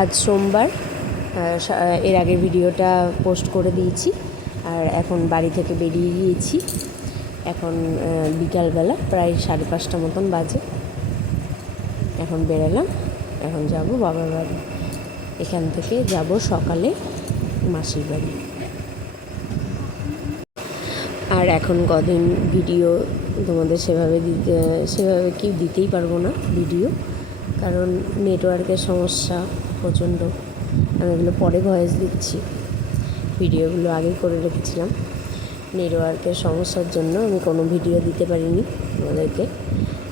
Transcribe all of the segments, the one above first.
আজ সোমবার, এর আগে ভিডিওটা পোস্ট করে দিয়েছি। আর এখন বাড়ি থেকে বেরিয়ে গিয়েছি। এখন বিকালবেলা প্রায় 5:30 মতন বাজে। এখন বেরোলাম, এখন যাব বাবার বাড়ি। এখান থেকে যাব সকালে মাসির বাড়ি। আর এখন কদিন ভিডিও তোমাদের সেভাবে কি দিতেই পারবো না ভিডিও, কারণ নেটওয়ার্কের সমস্যা প্রচণ্ড। আমি এগুলো পরে ভয়েস দিচ্ছি, ভিডিওগুলো আগেই করে রেখেছিলাম। নেটওয়ার্কের সমস্যার জন্য আমি কোনো ভিডিও দিতে পারিনি তোমাদেরকে,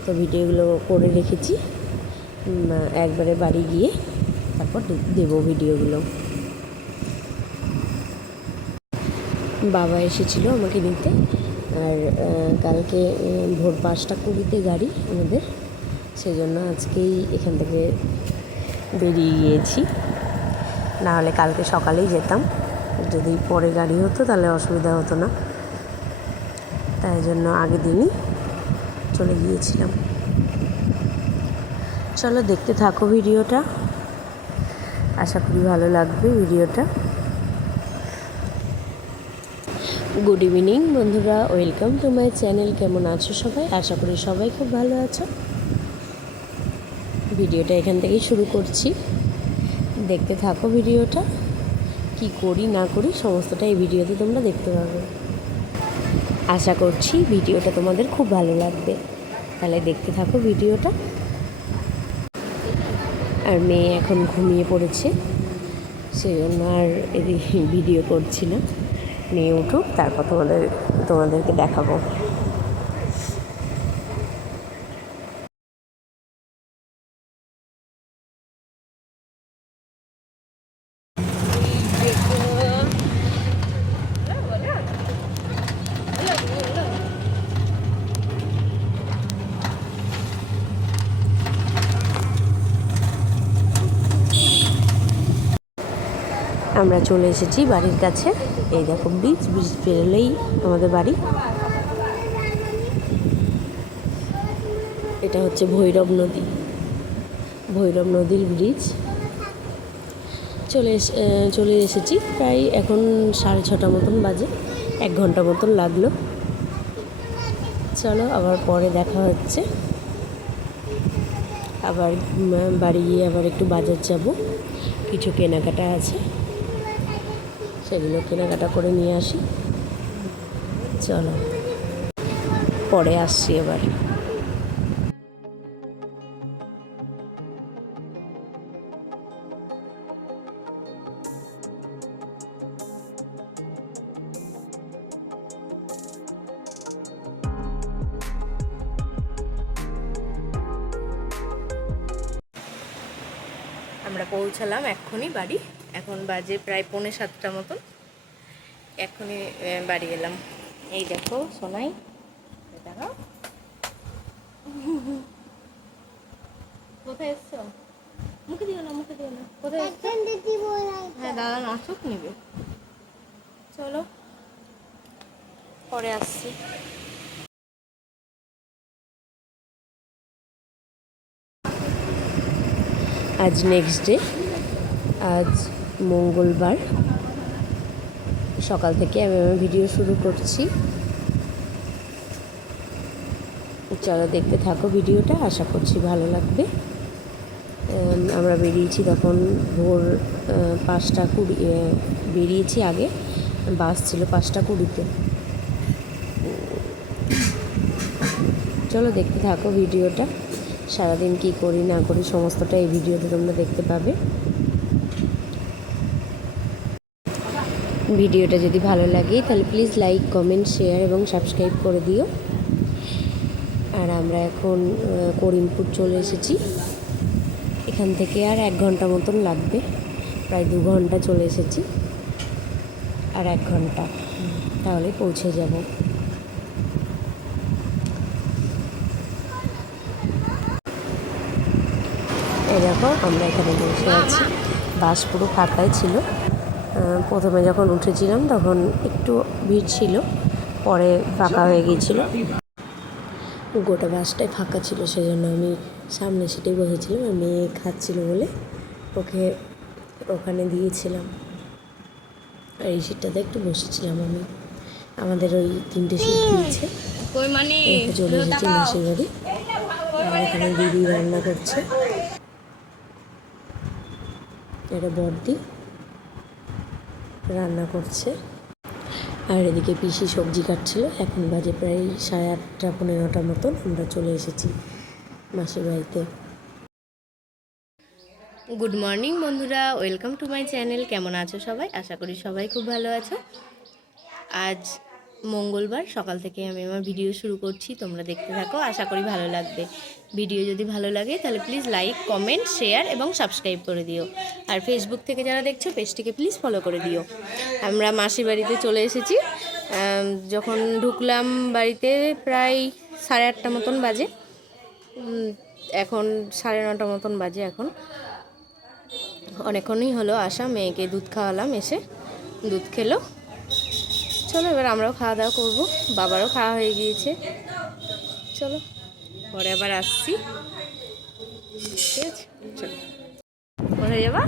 তো ভিডিওগুলো করে রেখেছি। একবারে বাড়ি গিয়ে তারপর দেবো ভিডিওগুলো। বাবা এসেছিলো আমাকে নিতে, আর কালকে ভোর 5:20 গাড়ি আমাদের, সেজন্য আজকেই এখান থেকে বেরিয়ে গিয়েছি। না হলে কালকে সকালেই যেতাম, যদি পরে গাড়ি হতো তাহলে অসুবিধা হতো না, তাই জন্য আগের দিনই চলে গিয়েছিলাম। চলো দেখতে থাকো ভিডিওটা, আশা করি ভালো লাগবে ভিডিওটা। গুড ইভিনিং বন্ধুরা, ওয়েলকাম টু মাই চ্যানেল। কেমন আছো সবাই? আশা করি সবাই খুব ভালো আছো। ভিডিওটা এখান থেকেই শুরু করছি, দেখতে থাকো ভিডিওটা। কি করি না করি সমস্তটা এই ভিডিওতে তোমরা দেখতে পাবে। আশা করছি ভিডিওটা তোমাদের খুব ভালো লাগবে, তাহলে দেখতে থাকো ভিডিওটা। আর মেয়ে এখন ঘুমিয়ে পড়েছে, সেই জন্য আর ভিডিও করছি না। মেয়ে উঠুক, তারপর তোমাদেরকে দেখাবো। আমরা চলে এসেছি বাড়ির কাছে। এই দেখো ব্রিজ পেরোলেই আমাদের বাড়ি। এটা হচ্ছে ভৈরব নদীর ব্রিজ। চলে এসেছি প্রায় এখন 6:30 মতন বাজে, 1 ঘন্টা মতন লাগলো। চলো আবার পরে দেখা হচ্ছে। আবার বাড়ি গিয়ে আবার একটু বাজার যাব, কিছু কেনাকাটা আছে, সেগুলো কেনাকাটা করে নিয়ে আসি। চলো পরে আসছি এবার। আমরা পৌঁছালাম এক্ষুনি বাড়ি। এখন বাজে প্রায় 6:45 মতন। এক্ষুনি বাড়ি এলাম। এই দেখো সোনাই, দেখো কোথায় এসছো? মুখে দিও না কোথায় এসছো? হ্যাঁ দাদা নাচুক নিবে। চলো পরে আসছি। আজ নেক্সট ডে, আজ মঙ্গলবার। সকাল থেকে আমি ভিডিও শুরু করছি। চলো দেখতে থাকো ভিডিওটা, আশা করছি ভালো লাগবে। আমরা বেরিয়েছি তখন ভোর 5:20। বেরিয়েছি, আগে বাস ছিল 5:20-তে। চলো দেখতে থাকো ভিডিওটা। সারাদিন কি করি না করি সমস্তটা এই ভিডিওতে তোমরা দেখতে পাবে। ভিডিওটা যদি ভালো লাগে তাহলে প্লিজ লাইক, কমেন্ট, শেয়ার এবং সাবস্ক্রাইব করে দিও। আর আমরা এখন করিমপুর চলে এসেছি। এখান থেকে আর 1 ঘন্টা মতন লাগবে, প্রায় 2 ঘন্টা চলে এসেছি। আর 1 ঘন্টা তাহলে পৌঁছে যাব। এই দেখো আমরা এখানে বসে আছি। বাস পুরো ফাঁকাই ছিল। প্রথমে যখন উঠেছিলাম তখন একটু ভিড় ছিল, পরে ফাঁকা হয়ে গিয়েছিল। গোটা বাসটাই ফাঁকা ছিল, সেজন্য আমি সামনে সিটে বসেছিলাম। আর মেয়ে খাচ্ছিল বলে ওকে ওখানে দিয়েছিলাম। আর এই সিটটাতে একটু বসেছিলাম আমি। আমাদের ওই 3টে সিট দিয়েছে। চলে এসেছি মাসির বাড়ি। আর এখানে দিদি রান্না করছে, এটা বড়দি রান্না করছে। আর এদিকে পিসি সবজি কাটছিল। এখন বাজে প্রায় 8:30 পৌনে 9টার মতন। আমরা চলে এসেছি মাসির বাড়িতে। গুড মর্নিং বন্ধুরা, ওয়েলকাম টু মাই চ্যানেল। কেমন আছো সবাই? আশা করি সবাই খুব ভালো আছো। আজ মঙ্গলবার, সকাল থেকে আমি আমার ভিডিও শুরু করছি, তোমরা দেখতে থাকো, আশা করি ভালো লাগবে। ভিডিও যদি ভালো লাগে তাহলে প্লিজ লাইক, কমেন্ট, শেয়ার এবং সাবস্ক্রাইব করে দিও। আর ফেসবুক থেকে যারা দেখছো পেজটিকে প্লিজ ফলো করে দিও। আমরা মাসির বাড়িতে চলে এসেছি। যখন ঢুকলাম বাড়িতে প্রায় 8:30 মতন বাজে। এখন 9:30 মতন বাজে। এখন অনেকক্ষণই হলো আসা। মেয়েকে দুধ খাওয়ালাম, এসে দুধ খেলো। চলো এবার আমরাও খাওয়া দাওয়া করবো। বাবারও খাওয়া হয়ে গিয়েছে। চলো পরে আবার আসছি, ঠিক আছে? চলো, কোথায় যাবা?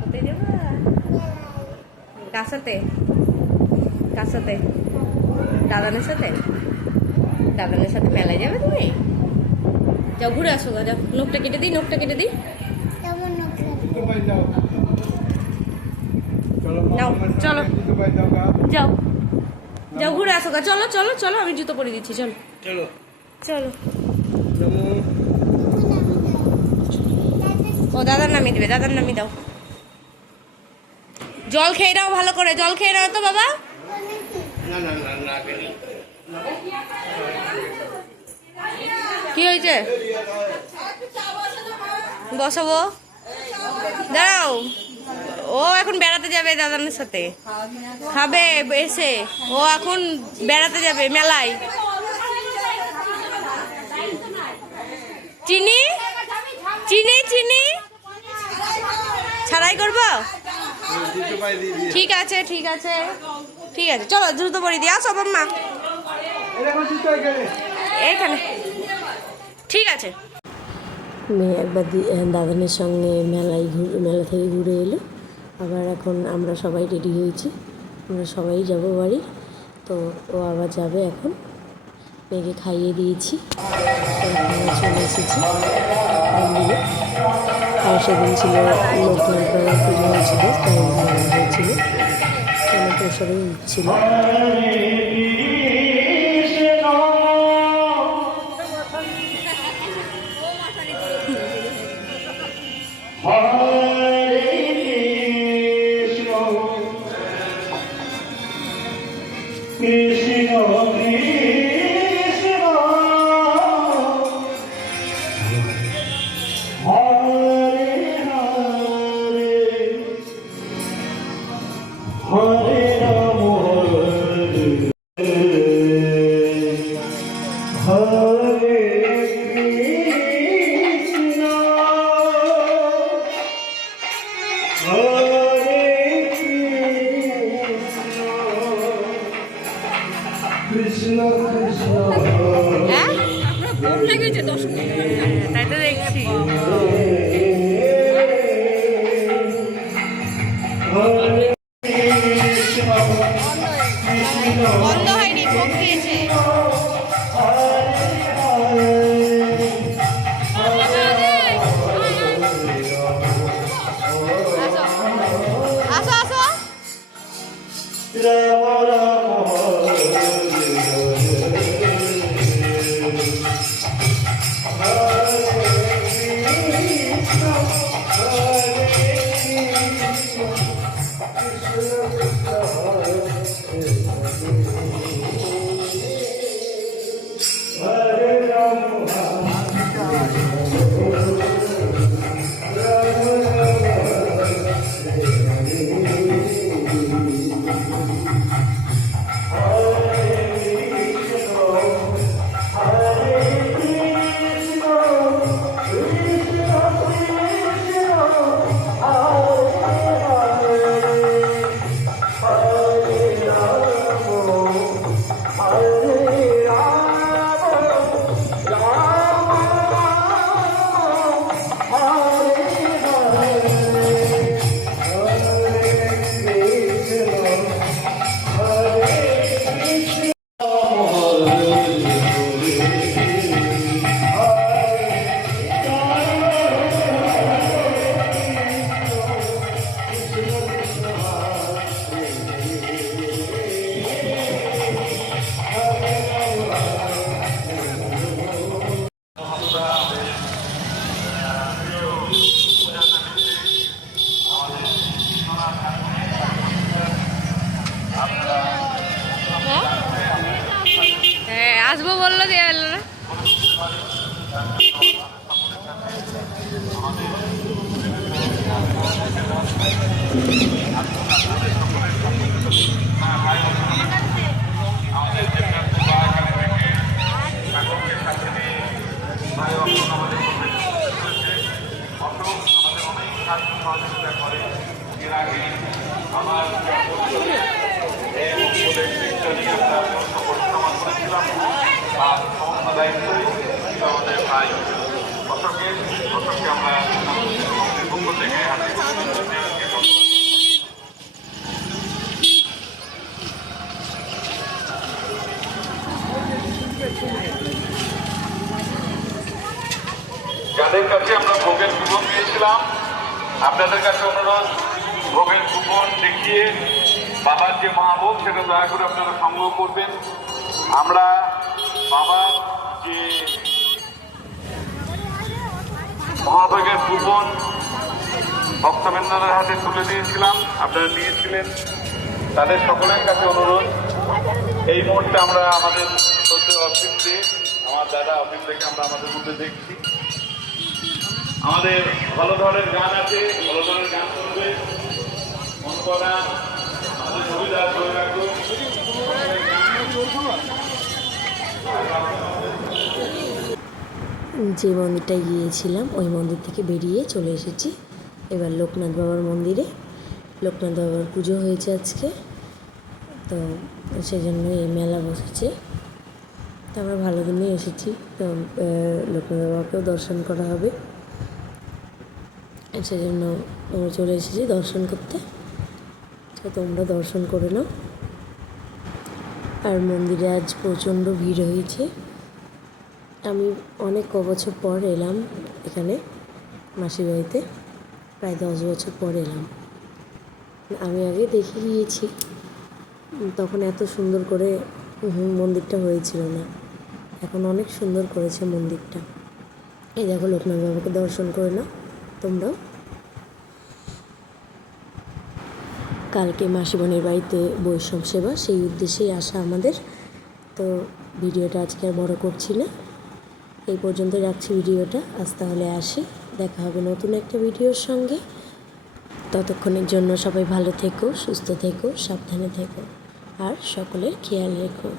কোথায় যাবা? কার সাথে? কার সাথে? দাদানের সাথে? দাদানের সাথে মেলায় যাবে তুমি? যাও ঘুরে আসো গা, যাও। নখটা কেটে দিই, নখটা কেটে দিই। নাও চলো, যাও যাও ঘুরে আসো গা। চলো চলো চলো, আমি জুতো পরে দিচ্ছি। চলো চলো চলো। ও দাদার নামিয়ে দিবে, দাদার নামিয়ে দাও। জল খেয়ে নাও ভালো করে, জল খেয়ে নাও তো বাবা। কি হয়েছে? বসাবো, দাঁড়াও। ও এখন বেড়াতে যাবে দাদানের সাথে, খাবে এসে। ও এখন বেড়াতে যাবে মেলায়। চিনি চিনি চিনি ছাড়াই করবো? ঠিক আছে ঠিক আছে ঠিক আছে, চলো দ্রুত পরে দিয়ে আসো মাম্মা এইখানে। ঠিক আছে। মেয়ে একবার দাদানের সঙ্গে মেলা থেকে ঘুরে এলো। আবার এখন আমরা সবাই রেডি হয়েছি, আমরা সবাই যাব বাড়ি। তো ও আবার যাবে এখন। মেয়েকে খাইয়ে দিয়েছি, চলে এসেছি মন্দিরে। আর সেদিন ছিল লোকনাথ পুজো হয়েছিল, তাই হয়েছিল, কেন প্রসাদও দিচ্ছিল। তাই তো দেখছি। বন্ধ হয়নি, ভোগ দিয়েছে। আসো আসো। হ্যাঁ আসবো বললো দিয়ে গেল না। আমার আর সমস্ত দায়িত্বই আমাদের ভাই অশোককে আমরা পক্ষ থেকে যাদের কাছে আমরা ভোগের কুপন দিয়েছিলাম, আপনাদের কাছে অনুরোধ ভোগের কুপন দেখিয়ে বাবার যে মহাভোগ সেটা দয়া করে আপনারা সংগ্রহ করবেন। আমরা বাবার যে মহাভোগের কুপন ভক্তবৃন্দদের হাতে তুলে দিয়েছিলাম, আপনারা নিয়েছিলেন। তাদের সকলের কাছে অনুরোধ, এই মুহূর্তে আমরা আমাদের অফিসে আমার দাদা অফিস থেকে আমরা আমাদের মধ্যে দেখছি আমাদের ভালো ধরনের গান আছে, ভালো ধরনের গান করবে মন করা আমাদের সুবিধা করে রাখবো। যে মন্দিরটায় গিয়েছিলাম ওই মন্দির থেকে বেরিয়ে চলে এসেছি এবার লোকনাথ বাবার মন্দিরে। লোকনাথ বাবার পুজো হয়েছে আজকে, তো সেই জন্য এই মেলা বসেছে। তো আমরা ভালো দিনে এসেছি, তো লোকনাথ বাবাকেও দর্শন করা হবে, সেই জন্য আমরা চলে এসেছি দর্শন করতে। তো তোমরা দর্শন করে নাও। আর মন্দিরে আজ প্রচণ্ড ভিড় হয়েছে। আমি অনেক বছর পর এলাম এখানে মাসির বাড়িতে, প্রায় 10 বছর পর এলাম। আমি আগে দেখে গিয়েছি, তখন এত সুন্দর করে মন্দিরটা হয়েছিল না, এখন অনেক সুন্দর করেছে মন্দিরটা। এই দেখো লোকনাথ বাবাকে দর্শন করে নাও তোমরাও। কালকে মাসিমণির বাড়িতে বৈষ্ণব সেবা, সেই উদ্দেশ্যেই আসা আমাদের। তো ভিডিওটা আজকে আর বড় করছি না, এই পর্যন্ত রাখছি ভিডিওটা। আজ তাহলে আসি, দেখা হবে নতুন একটা ভিডিওর সঙ্গে। ততক্ষণের জন্য সবাই ভালো থেকো, সুস্থ থেকো, সাবধানে থেকো, আর সকলের খেয়াল রেখো।